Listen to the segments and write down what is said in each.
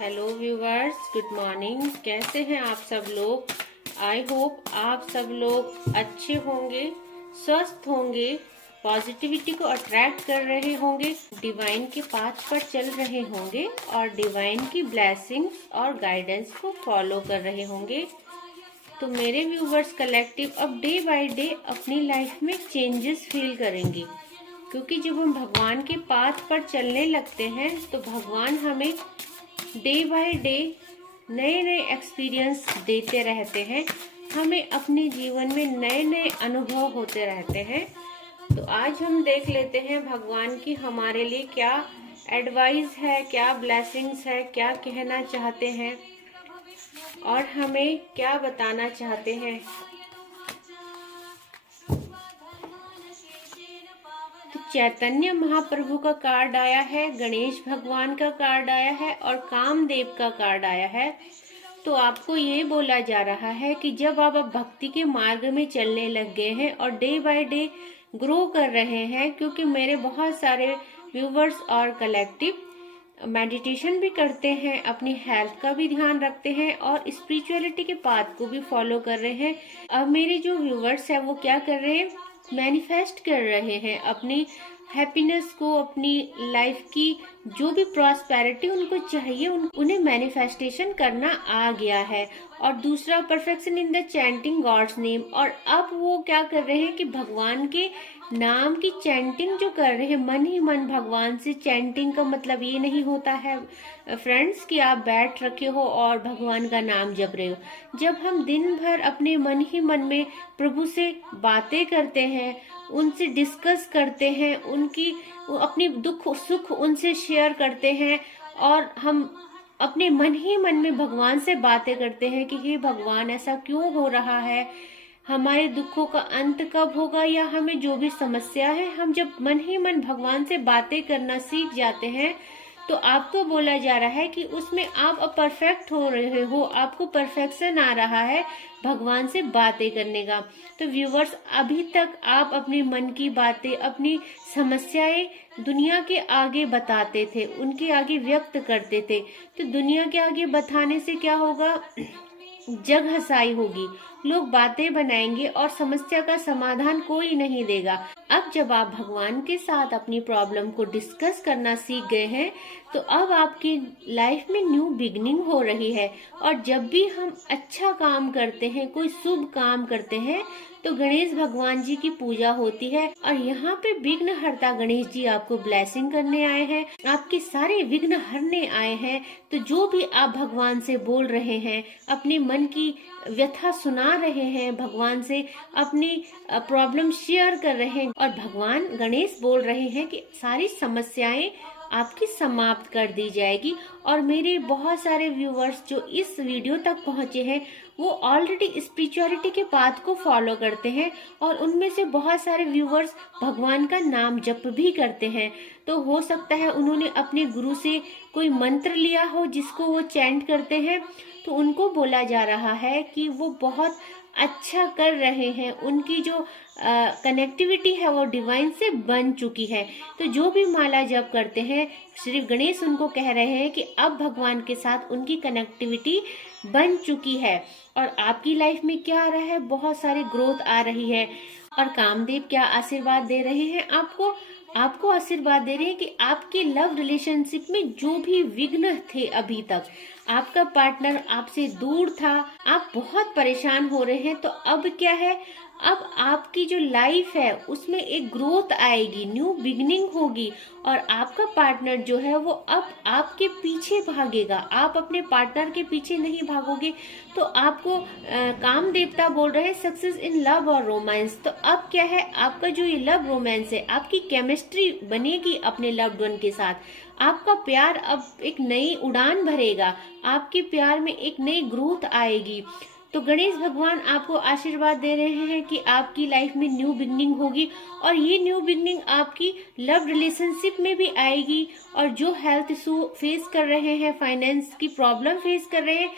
Hello viewers, good morning. कैसे हैं आप सब लोग? आई होप आप सब लोग अच्छे होंगे, स्वस्थ होंगे, पॉजिटिविटी को अट्रैक्ट कर रहे होंगे, डिवाइन के पाथ पर चल रहे होंगे और डिवाइन की ब्लेसिंग्स और गाइडेंस को फॉलो कर रहे होंगे। तो मेरे व्यूवर्स कलेक्टिव अब डे बाय डे अपनी लाइफ में चेंजेस फील करेंगे, क्योंकि जब हम भगवान के पाथ पर चलने लगते हैं तो भगवान हमें डे बाय डे नए नए एक्सपीरियंस देते रहते हैं। हमें अपने जीवन में नए नए अनुभव होते रहते हैं। तो आज हम देख लेते हैं भगवान की हमारे लिए क्या एडवाइस है, क्या ब्लेसिंग्स है, क्या कहना चाहते हैं और हमें क्या बताना चाहते हैं। तो चैतन्य महाप्रभु का कार्ड आया है, गणेश भगवान का कार्ड आया है और कामदेव का कार्ड आया है। तो आपको ये बोला जा रहा है कि जब आप भक्ति के मार्ग में चलने लग गए हैं और डे बाय डे ग्रो कर रहे हैं, क्योंकि मेरे बहुत सारे व्यूवर्स और कलेक्टिव मेडिटेशन भी करते हैं, अपनी हेल्थ का भी ध्यान रखते हैं और स्पिरिचुअलिटी के पाथ को भी फॉलो कर रहे हैं। अब मेरे जो व्यूवर्स हैं वो क्या कर रहे हैं, मैनिफेस्ट कर रहे हैं अपनी हैप्पीनेस को, अपनी लाइफ की जो भी प्रॉस्पेरिटी उनको चाहिए उन्हें मैनिफेस्टेशन करना आ गया है। और दूसरा, perfection in the chanting God's name. और अब वो क्या कर रहे हैं कि भगवान के नाम की चैंटिंग जो कर रहे हैं, मन ही मन भगवान से। चैंटिंग का मतलब ये नहीं होता है फ्रेंड्स कि आप बैठ रखे हो और भगवान का नाम जप रहे हो। जब हम दिन भर अपने मन ही मन में प्रभु से बातें करते हैं, उनसे डिस्कस करते हैं, उनकी अपनी दुख सुख उनसे शेयर करते हैं और हम अपने मन ही मन में भगवान से बातें करते हैं कि हे भगवान, ऐसा क्यों हो रहा है, हमारे दुखों का अंत कब होगा, या हमें जो भी समस्या है। हम जब मन ही मन भगवान से बातें करना सीख जाते हैं तो आपको बोला जा रहा है कि उसमें आप परफेक्ट हो रहे हो, आपको परफेक्शन आ रहा है भगवान से बातें करने का। तो व्यूवर्स, अभी तक आप अपने मन की बातें, अपनी समस्याएं दुनिया के आगे बताते थे, उनके आगे व्यक्त करते थे। तो दुनिया के आगे बताने से क्या होगा, जग हंसाई होगी, लोग बातें बनाएंगे और समस्या का समाधान कोई नहीं देगा। अब जब आप भगवान के साथ अपनी प्रॉब्लम को डिस्कस करना सीख गए हैं तो अब आपकी लाइफ में न्यू बिगनिंग हो रही है। और जब भी हम अच्छा काम करते हैं, कोई शुभ काम करते हैं, तो गणेश भगवान जी की पूजा होती है और यहाँ पे विघ्न हरता गणेश जी आपको ब्लेसिंग करने आए हैं, आपके सारे विघ्न हरने आए हैं। तो जो भी आप भगवान से बोल रहे हैं, अपने मन की व्यथा सुना रहे हैं, भगवान से अपनी प्रॉब्लम शेयर कर रहे हैं और भगवान गणेश बोल रहे हैं कि सारी समस्याएं आपकी समाप्त कर दी जाएगी। और मेरे बहुत सारे व्यूवर्स जो इस वीडियो तक पहुंचे हैं वो ऑलरेडी स्पिरिचुअलिटी के पाथ को फॉलो करते हैं और उनमें से बहुत सारे व्यूवर्स भगवान का नाम जप भी करते हैं। तो हो सकता है उन्होंने अपने गुरु से कोई मंत्र लिया हो जिसको वो चैंट करते हैं, तो उनको बोला जा रहा है कि वो बहुत अच्छा कर रहे हैं, उनकी जो कनेक्टिविटी है वो डिवाइन से बन चुकी है। तो जो भी माला जप करते हैं, श्री गणेश उनको कह रहे हैं कि अब भगवान के साथ उनकी कनेक्टिविटी बन चुकी है और आपकी लाइफ में क्या आ रहा है, बहुत सारी ग्रोथ आ रही है। और कामदेव क्या आशीर्वाद दे रहे हैं आपको आशीर्वाद दे रहे हैं कि आपके लव रिलेशनशिप में जो भी विघ्न थे, अभी तक आपका पार्टनर आपसे दूर था, आप बहुत परेशान हो रहे हैं, तो अब क्या है, अब आपकी जो लाइफ है उसमें एक ग्रोथ आएगी, न्यू बिगनिंग होगी और आपका पार्टनर जो है वो अब आपके पीछे भागेगा, आप अपने पार्टनर के पीछे नहीं भागोगे। तो आपको काम देवता बोल रहे हैं सक्सेस इन लव और रोमांस। तो अब क्या है, आपका जो ये लव रोमांस है, आपकी केमिस्ट्री बनेगी अपने लव्ड वन के साथ, आपका प्यार अब एक नई उड़ान भरेगा, आपके प्यार में एक नई ग्रोथ आएगी। तो गणेश भगवान आपको आशीर्वाद दे रहे हैं कि आपकी लाइफ में न्यू बिगनिंग होगी और ये न्यू बिगनिंग आपकी लव रिलेशनशिप में भी आएगी। और जो हेल्थ इशू फेस कर रहे हैं, फाइनेंस की प्रॉब्लम फेस कर रहे हैं,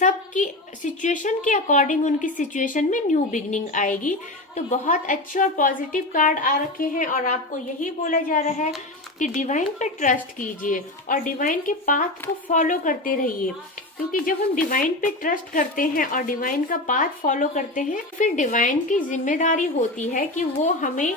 सबकी सिचुएशन के अकॉर्डिंग उनकी सिचुएशन में न्यू बिगनिंग आएगी। तो बहुत अच्छे और पॉजिटिव कार्ड आ रखे हैं और आपको यही बोला जा रहा है कि डिवाइन पे ट्रस्ट कीजिए और डिवाइन के पाथ को फॉलो करते रहिए, क्योंकि जब हम डिवाइन पे ट्रस्ट करते हैं और डिवाइन का पाथ फॉलो करते हैं, फिर डिवाइन की जिम्मेदारी होती है कि वो हमें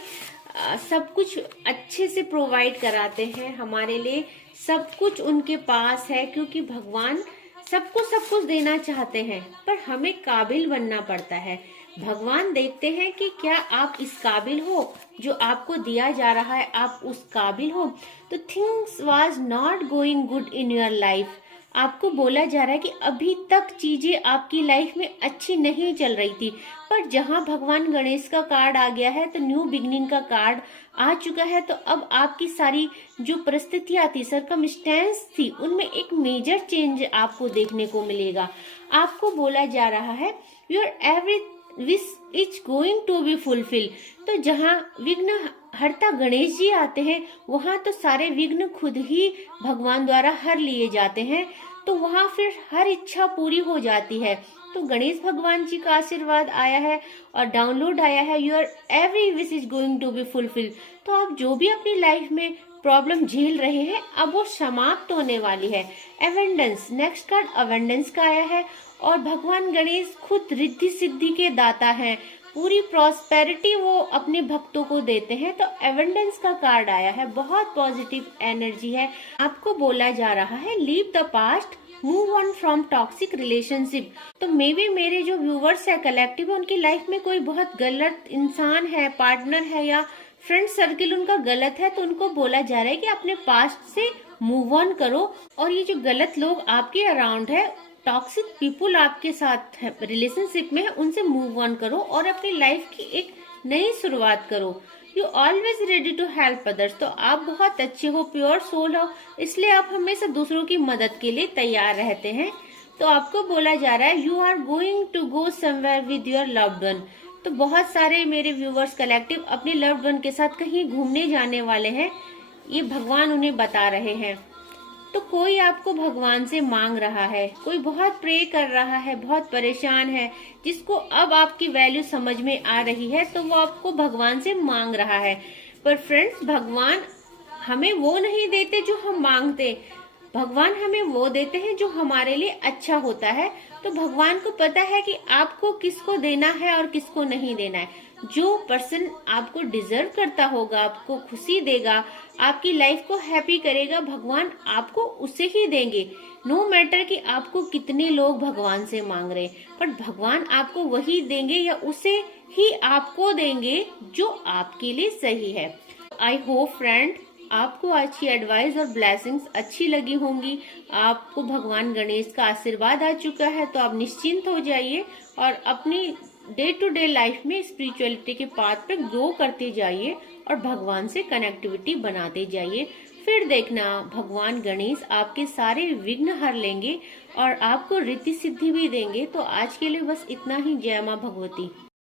सब कुछ अच्छे से प्रोवाइड कराते हैं। हमारे लिए सब कुछ उनके पास है, क्योंकि भगवान सबको सब कुछ देना चाहते हैं, पर हमें काबिल बनना पड़ता है। भगवान देखते हैं कि क्या आप इस काबिल हो, जो आपको दिया जा रहा है आप उस काबिल हो। तो things was not going good in your life. आपको बोला जा रहा है कि अभी तक चीजें आपकी लाइफ में अच्छी नहीं चल रही थी, पर जहां भगवान गणेश का कार्ड आ गया है, तो न्यू बिगनिंग का कार्ड आ चुका है, तो अब आपकी सारी जो परिस्थितियां थी, सर्कमस्टेंस थी, उनमें एक मेजर चेंज आपको देखने को मिलेगा। आपको बोला जा रहा है your every wish is going to be fulfil. तो जहाँ विघ्न हरता गणेश जी आते हैं, वहां तो सारे विघ्न खुद ही भगवान द्वारा हर लिए जाते हैं, तो वहां फिर हर इच्छा पूरी हो जाती है। तो गणेश भगवान जी का आशीर्वाद आया है और डाउनलोड आया है, your every wish is going to be fulfil. तो आप जो भी अपनी लाइफ में प्रॉब्लम झेल रहे हैं, अब वो समाप्त होने वाली है। एवेंडेंस, नेक्स्ट कार्ड अवेंडेंस का आया है और भगवान गणेश खुद रिद्धि सिद्धि के दाता हैं, पूरी प्रॉस्पेरिटी वो अपने भक्तों को देते हैं। तो एवेंडेंस का कार्ड आया है, बहुत पॉजिटिव एनर्जी है। आपको बोला जा रहा है leave the past, move on from toxic relationship. तो मे बी मेरे जो व्यूवर्स है कलेक्टिव, उनकी लाइफ में कोई बहुत गलत इंसान है, पार्टनर है या फ्रेंड सर्किल उनका गलत है, तो उनको बोला जा रहा है कि अपने पास्ट से मूव ऑन करो। और ये जो गलत लोग आपके अराउंड है, टॉक्सिक पीपुल आपके साथ है, रिलेशनशिप में है, उनसे मूव ऑन करो और अपनी लाइफ की एक नई शुरुआत करो। You always ready to help others. तो आप बहुत अच्छे हो, प्योर सोल हो, इसलिए आप हमेशा दूसरों की मदद के लिए तैयार रहते हैं। तो आपको बोला जा रहा है you are going to go somewhere with your loved one. तो बहुत सारे मेरे व्यूवर्स कलेक्टिव अपने लव्ड वन के साथ कहीं घूमने जाने वाले हैं, ये भगवान उन्हें बता रहे हैं। तो कोई आपको भगवान से मांग रहा है, कोई बहुत प्रे कर रहा है, बहुत परेशान है, जिसको अब आपकी वैल्यू समझ में आ रही है, तो वो आपको भगवान से मांग रहा है। पर फ्रेंड्स, भगवान हमें वो नहीं देते जो हम मांगते, भगवान हमें वो देते हैं जो हमारे लिए अच्छा होता है। तो भगवान को पता है कि आपको किसको देना है और किसको नहीं देना है। जो पर्सन आपको डिजर्व करता होगा, आपको खुशी देगा, आपकी लाइफ को हैप्पी करेगा, भगवान आपको उसे ही देंगे। नो मैटर कि आपको कितने लोग भगवान से मांग रहे, पर भगवान आपको वही देंगे या उसे ही आपको देंगे जो आपके लिए सही है। आई होप फ्रेंड आपको आज की एडवाइस और ब्लेसिंग्स अच्छी लगी होंगी। आपको भगवान गणेश का आशीर्वाद आ चुका है, तो आप निश्चिंत हो जाइए और अपनी डे टू डे लाइफ में स्पिरिचुअलिटी के पाथ पे ग्रो करते जाइए और भगवान से कनेक्टिविटी बनाते जाइए। फिर देखना भगवान गणेश आपके सारे विघ्न हर लेंगे और आपको रिद्धि सिद्धि भी देंगे। तो आज के लिए बस इतना ही। जय मां भगवती।